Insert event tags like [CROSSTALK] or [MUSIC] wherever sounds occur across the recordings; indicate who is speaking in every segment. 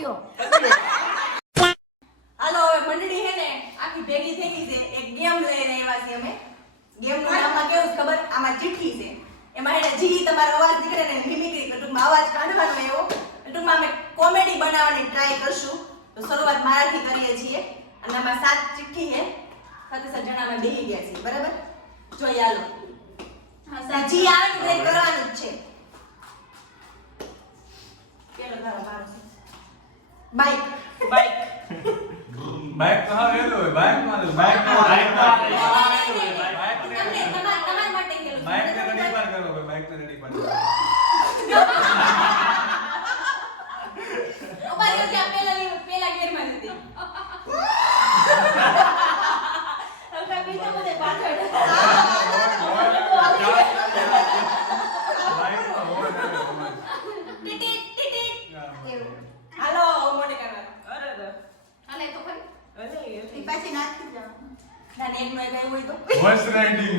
Speaker 1: પત્યો
Speaker 2: હાલો હવે મંડળી હે ને આખી ભેગી થઈ ગઈ છે. એક ગેમ લઈને આવ્યા છીએ અમે. ગેમનું નામ કેવું ખબર? આમાં ચિઠ્ઠી છે. એમાં એને જી તમારો અવાજ નીકળે ને મિમિક્રી ટૂંકમાં અવાજ કાઢવાનો એવો. ટૂંકમાં અમે કોમેડી બનાવવાની ટ્રાય કરશું. તો શરૂઆત મારાથી કરીએ છીએ. અને આમાં સાત ચિઠ્ઠી હે સાથે સાત જણા બેહી ગયા છીએ. બરાબર? જો હાલો. જી આવે ને કરવાનું જ છે. પેલો ધારો મારો છે. બાઈક
Speaker 3: બાઇક બાઇક કહા વેલો હોય બાઇકમાં બાઇક
Speaker 1: બાઇકમાં.
Speaker 3: બાઇક ને
Speaker 2: તમને તમાર તમારા માટે
Speaker 3: બાઇક ને રેડી પર કરો બાઇક ને રેડી પર કરો [LAUGHS]
Speaker 2: અમારી વચ્ચે આ પેલા લી- પેલા ગેરમાં જ હતી. હવે બીજા બધે પાછળ.
Speaker 3: બાઇકમાં હોય ને હોય.
Speaker 2: ટીટીટ, ટીટીટ.
Speaker 3: હા.
Speaker 2: એવું. હાલો, મોઢે કરવાનું.
Speaker 4: અરે તો.
Speaker 5: હાલે તો ખરી
Speaker 4: અરે એ
Speaker 2: ઈ પાછી નાખી જવાનું. ના, ને એકનો એક આવ્યો હોય તો.
Speaker 3: હોર્સ રાઇડિંગ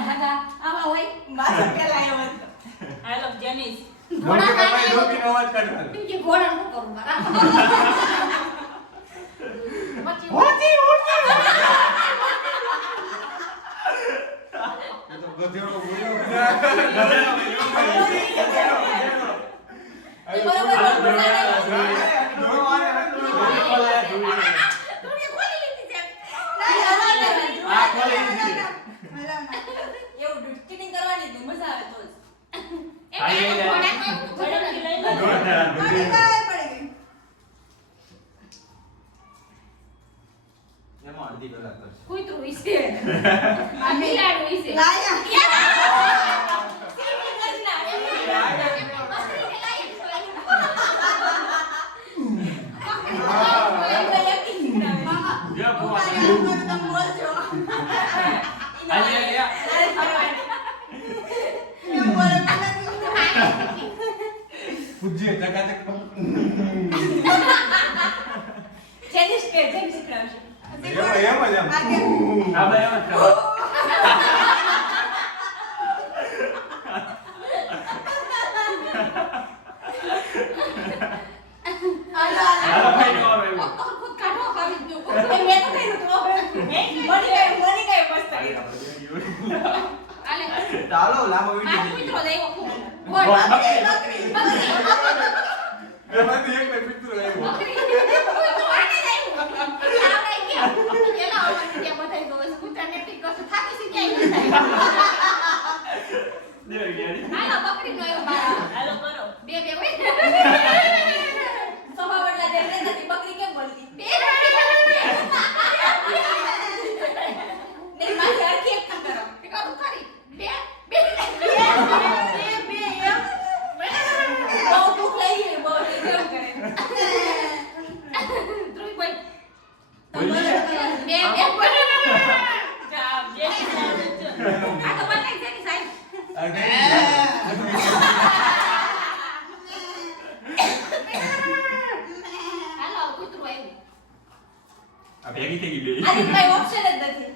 Speaker 5: બધા હાગા આવા હોય
Speaker 2: માથે પેલા આવ્યો હતો.
Speaker 4: જેનિસ.
Speaker 3: અવાજ કાઢવાનો.
Speaker 5: કેમ કે ઘોડા નું કરું મારા પછી [LAUGHS]
Speaker 3: એ તો ગધેડો બોલ્યો
Speaker 5: થોડી ખોલી લીધી છે
Speaker 1: આ ખોલી દીધી.
Speaker 2: એવું cheating કરવાની જ નહીં, મજા આવે તો જ.
Speaker 5: એટલે
Speaker 1: આઈ લે.
Speaker 5: ઘોડામાં એવું
Speaker 4: ઝડપથી લઈ લો.
Speaker 1: જોરદાર.
Speaker 6: એમાં અડધી કલાક કરશે.
Speaker 5: કૂતરું વિશે આ બિલાડું વિશે
Speaker 1: જો
Speaker 2: કર્યું હતું, હવે. મની ગયું, મની ગયું મસ્ત કર્યું.
Speaker 5: આલે
Speaker 6: ચાલો લાંબો વીડિયો
Speaker 5: કૂતરો દેવો
Speaker 3: આ ભેગી થઈ ગઈ
Speaker 5: આ ભાઈ ઓપ્શન જ
Speaker 2: નથી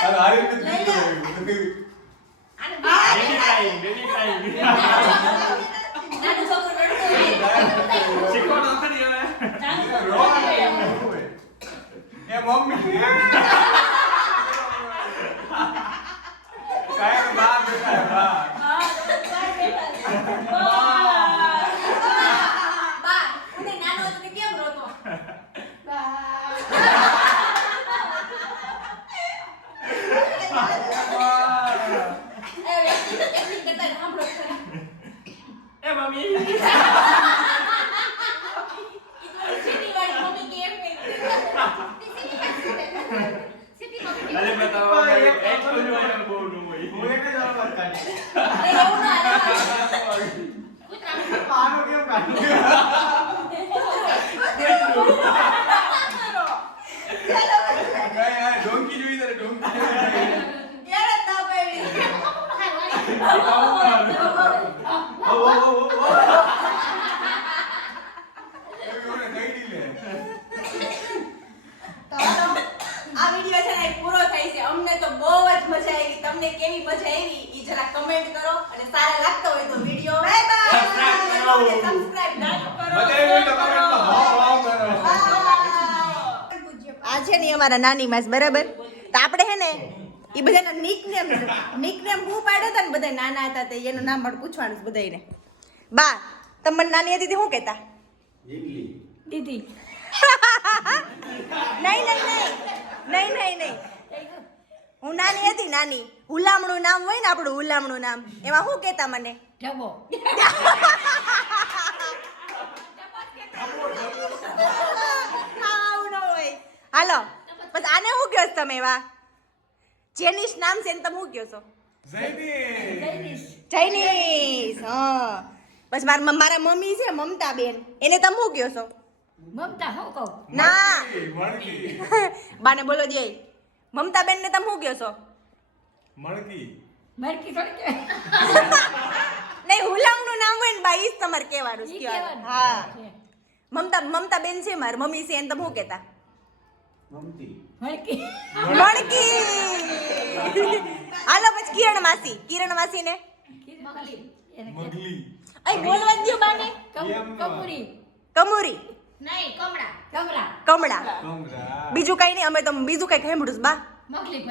Speaker 3: અરે આ રીતે
Speaker 1: બેબી ક્રાઈંગ બેબી ક્રાઈંગ
Speaker 2: નાનું છોકરું રડતું
Speaker 1: શીખવા નોકરી હવે
Speaker 3: એ મમ્મી
Speaker 1: મમ્મી અરે બતાવો એક હોય અને બહુ નું હોય
Speaker 6: હું એક જ અવાજ કાઢી.
Speaker 2: એ એવું ના હાલે.
Speaker 5: કૂતરા
Speaker 6: આનું કેમ કાઢ્યું?
Speaker 3: ડોંકી જોઈ તારે ડોંકી
Speaker 2: ક્યારે જ ના પાડી.
Speaker 6: ઓ, ઓ, ઓ, ઓ, ઓ.
Speaker 3: એવી ઓને કહી દી લે
Speaker 2: તો હાલો, આ વિડિયો છે ને એ પૂરો થાય છે અમને તો બહુ જ મજા આવી તમને કેવી મજા આવી ઈ જરા કમેન્ટ કરો અને સારા લાગતા હોય તો વિડિયો
Speaker 1: કરો.
Speaker 2: સબસ્ક્રાઇબ લાઈક કરો. આ છે ને અમારા નાની માસ બરાબર? તો આપણે હે ને એ બધાના નિકનેમ નિકનેમ હું પાડ્યો હતા ને બધા નાના હતા તે એનું નામ પણ પૂછવાનું બધાને બધાયને. બા તમે મને નાની હતી તે શું કહેતા.
Speaker 4: દીદી [LAUGHS]
Speaker 2: નહીં નહીં નહીં. નહીં નહીં નહીં. હું નાની હતી નાની. હુલામણું નામ હોય ને આપણું હુલામણું નામ. એમાં શું કહેતા મને?
Speaker 4: ઢબો.
Speaker 2: હાલો બસ આને શું કહો છો તમે એવા? જેનિશ નામ છે તમે શું કહો છો જૈનીશ હા. બસ મારા મારા મમ્મી છે મમતા બેન એને તમે શું કહો છો
Speaker 4: મમતા હું કહું?
Speaker 2: ના. બાને બોલો જય. મમતા બેન ને તમે શું કહો છો?
Speaker 3: મણકી.
Speaker 4: મણકી થોડી કે [LAUGHS]
Speaker 2: નહીં હુલામનું નામ હોય ને બા ઈ જ તમારે કહેવાનું છે. હા. મમતા મમતા બેન છે મારી મમ્મી છે એને તમે શું કહેતા? મણકી. હાલો પછી કિરણ માસી. કિરણ માસી ને
Speaker 5: મગલી.
Speaker 2: બોલવા બાને.
Speaker 3: ન.
Speaker 4: કમુરી.
Speaker 5: નહીં કમળા.
Speaker 2: બીજું કઈ નહીં અમે તો બીજું કઈ સાંભળ્યું છે બા.
Speaker 5: મગલી.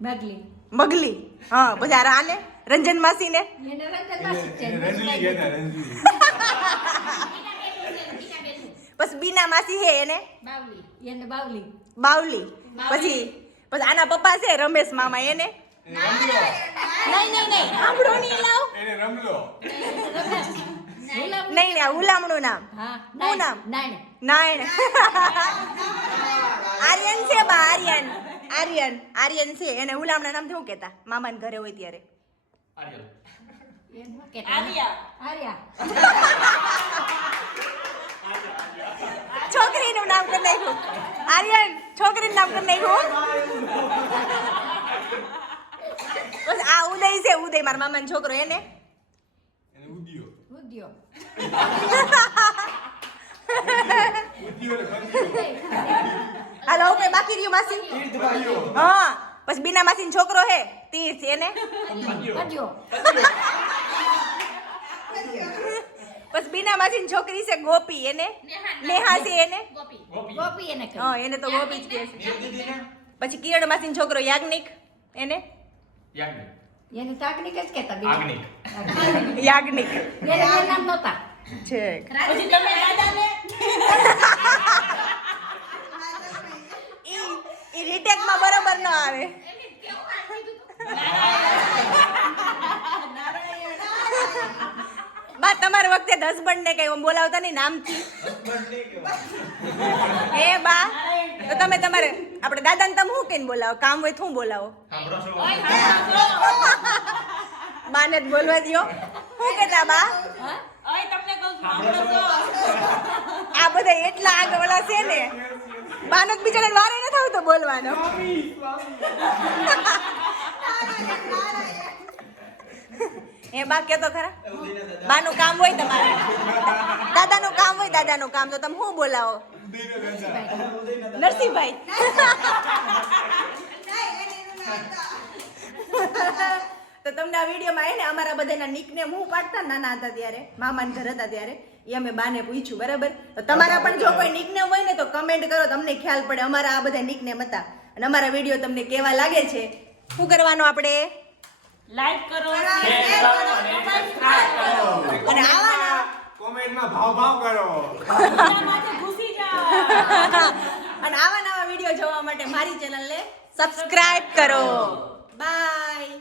Speaker 5: ભાઈ
Speaker 2: મગલી. હા પછી આને રંજન માસી ને
Speaker 5: ગીતા બેન
Speaker 2: માસી છે એને.
Speaker 5: બાવલી.
Speaker 4: એને બાવલી.
Speaker 2: બાવલી. પછી પછી આના પપ્પા છે રમેશ મામા એને. નહીં નહીં નહીં સાંભળો નહીં લાવ.
Speaker 3: એને રમલો.
Speaker 2: નહીં નહીં આ હુલામણું નામ.
Speaker 4: હા
Speaker 2: શું નામ? નાયણ. આર્યન છે બા આર્યન. આર્યન આર્યન છે. એને હુલામણા નામ શું કહેતા? મામાને ઘરે હોય ત્યારે.
Speaker 1: આર્યન.
Speaker 4: એને શું કહેતા? આર્યા.
Speaker 2: છોકરીનું નામ કરી નાખ્યું. આર્યન છોકરીનું નામ કરી નાખ્યું. બસ આ ઉદય છે ઉદય. મારા મામાનો છોકરો એને.
Speaker 3: ઉદ્યો
Speaker 2: હાલો હવે બાકી રહ્યું માસી હા પછી બીના માસીનો છોકરો હે તીર્થ એને
Speaker 1: આર્યો.
Speaker 4: ઉદ્યો
Speaker 2: પછી બીના માસીની છોકરી છે ગોપી એને નેહા છે એને
Speaker 5: ગોપી
Speaker 4: એને
Speaker 2: હા એને તો ગોપી જ કહે છે પછી કિરણ માસીનો છોકરો યાજ્ઞિક એને
Speaker 1: યાજ્ઞિક.
Speaker 4: એને તાકનિક જ કહેતા બીજું.
Speaker 1: આગનિક.
Speaker 2: યાજ્ઞિક
Speaker 4: એને બે નામ નહોતા
Speaker 2: છે
Speaker 4: પછી તમે દાદાને
Speaker 2: ઈ ઈ રીટેકમાં બરોબર ન આવે
Speaker 5: તું?
Speaker 2: બા તમારા વખતે હસબન્ડ ને કઈ બોલાવતા નહીં નામથી હે બા તો તમે તમારે આપણે દાદાને તમે શું કહીને બોલાવો? કામ હોય શું બોલાવો? [LAUGHS] માને જ બોલવા દો શું કહેતા બા? આ બધા એટલા આગળ છે ને. બાનો બિચારા વારે નથી આવતો બોલવાનો. [LAUGHS] એ બા ખરા.
Speaker 6: એ ઉદયના દાદા.
Speaker 2: બાનું કામ હોય તમારે. દાદાનું કામનું કામ તો તમે શું બોલાવો?
Speaker 6: દાદા.
Speaker 2: નરસિંહભાઈ. તો તમને આ વિડીયોમાં એને અમારા બધાના નિકનેમ હું પાડતા? નાના હતા ત્યારે મામાને ઘર હતા ત્યારે. એ અમે બાને પૂછ્યું બરાબર? તો તમારા પણ જો કોઈ નિકનેમ હોય ને તો કમેન્ટ કરો તમને ખ્યાલ પડે. અમારા આ બધા નિકનેમ હતા. અને અમારા વીડિયો તમને કેવા લાગે છે? શું કરવાનું આપણે?
Speaker 4: લાઈક કરો
Speaker 1: અને સબસ્ક્રાઇબ કરો.
Speaker 2: અને આવા
Speaker 3: કોમેન્ટમાં ભાવ ભાવ કરો
Speaker 4: ઘૂસી જાઓ.
Speaker 2: અને આવા નવા વીડિયો જોવા માટે મારી ચેનલને સબસ્ક્રાઇબ કરો. બાય